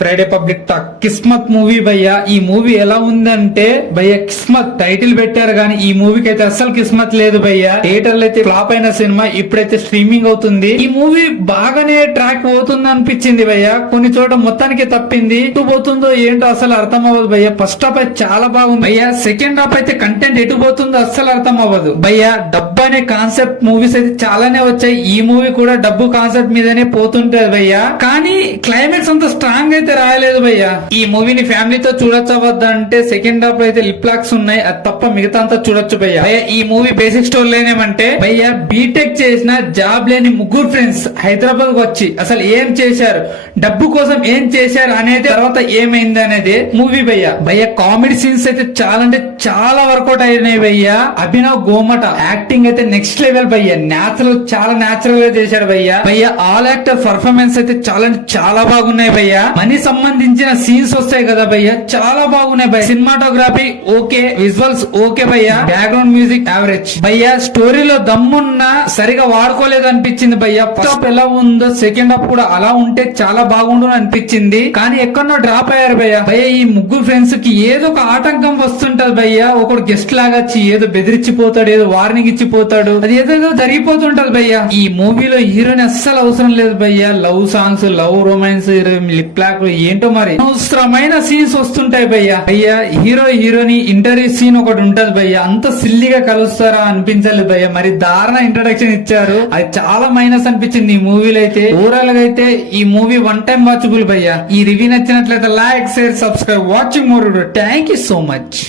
Friday public talk కిస్మత్ movie భయ్యా. ఈ movie ఎలా ఉందంటే భయ్యా, కిస్మత్ టైటిల్ పెట్టారు కానీ ఈ మూవీకి అయితే అస్సలు కిస్మత్ లేదు భయ్యా. థియేటర్లు అయితే ఫ్లాప్ అయిన సినిమా ఇప్పుడైతే స్ట్రీమింగ్ అవుతుంది. ఈ మూవీ బాగానే ట్రాక్ పోతుంది అనిపించింది భయ్యా, కొన్ని చోట మొత్తానికి తప్పింది. ఎటు పోతుందో ఏంటో అసలు అర్థం అవ్వదు భయ్యా. ఫస్ట్ హాఫ్ అయితే చాలా బాగుంది భయ్యా, సెకండ్ హాఫ్ అయితే కంటెంట్ ఎటు పోతుందో అస్సలు అర్థం అవ్వదు భయ్యా. డబ్బు అనే కాన్సెప్ట్ మూవీస్ అయితే చాలానే వచ్చాయి, ఈ మూవీ కూడా డబ్బు కాన్సెప్ట్ మీదనే పోతుంటది భయ్యా. కానీ క్లైమాక్స్ అంత స్ట్రాంగ్ అయితే రాయలేదు భయ్యా. ఈ మూవీని ఫ్యామిలీతో చూడొచ్చా వద్దా అంటే సెకండ్ హాఫ్ లో అయితే లిప్ లాక్స్ ఉన్నాయి, అది తప్ప మిగతా అంతా చూడొచ్చు భయ్యా. ఈ మూవీ బేసిక్ స్టోరీ ఏమంటే భయ్యా, బీటెక్ చేసిన జాబ్ లేని ముగ్గురు ఫ్రెండ్స్ హైదరాబాద్ కు వచ్చి అసలు ఏం చేశారు, డబ్బు కోసం ఏం చేశారు అనేది, తర్వాత ఏమైంది అనేది మూవీ భయ్యా. భయ్యా కామెడీ సీన్స్ అయితే చాలా అంటే చాలా వర్కౌట్ అయినాయి భయ్యా. అభినవ్ గోమట యాక్టింగ్ అయితే నెక్స్ట్ లెవెల్ భయ్యా, చాలా న్యాచురల్ గా చేశాడు భయ్యా. భయ్యా ఆల్ యాక్టర్ పర్ఫార్మెన్స్ అయితే చాలా అంటే చాలా బాగున్నాయి భయ్యా. మనీ సంబంధించిన సీన్స్ వస్తాయి కదా భయ్యా, చాలా బాగున్నాయి భయ్యా. సినిమాటోగ్రఫీ ఓకే, విజువల్స్ ఓకే భయ్యా, బ్యాక్గ్రౌండ్ మ్యూజిక్ యావరేజ్ భయ్యా. స్టోరీలో దమ్మున్నా సరిగా వాడుకోలేదు అనిపించింది భయ్యా. ఫస్ట్ హాఫ్ ఎలా ఉందో సెకండ్ హాఫ్ కూడా అలా ఉంటే చాలా బాగుండు అనిపించింది, కానీ ఎక్కడో డ్రాప్ అయ్యారు భయ్యా. భయ్యా ఈ ముగ్గురు ఫ్రెండ్స్ కి ఏదో ఒక ఆటంకం వస్తుంటది భయ్యా. ఒకడు గెస్ట్ లాగా వచ్చి ఏదో బెదిరించిపోతాడు, ఏదో వార్నింగ్ ఇచ్చిపోతాడు, అది ఏదో జరిగిపోతుంటది భయ్యా. ఈ మూవీలో హీరోయిన్ అస్సలు అవసరం లేదు భయ్యా. Love songs, love romance, lip lock ఏంటో మరి అవసరమైన సీన్స్ వస్తుంటాయి భయ్యా. భయ్యా హీరో హీరోని ఇంటర్వ్యూ సీన్ ఒకటి ఉంటది భయ్యా, అంత సిల్లిగా కలుస్తారా అనిపించాలి భయ్యా. మరి దారుణ ఇంట్రడక్షన్ ఇచ్చారు, అది చాలా మైనస్ అనిపించింది ఈ మూవీలో అయితే. ఓవరాల్ గా అయితే ఈ మూవీ వన్ టైం వాచబుల్ భయ్యా. ఈ రివ్యూ నచ్చినట్లయితే like, share, subscribe, watching more. Thank you so much.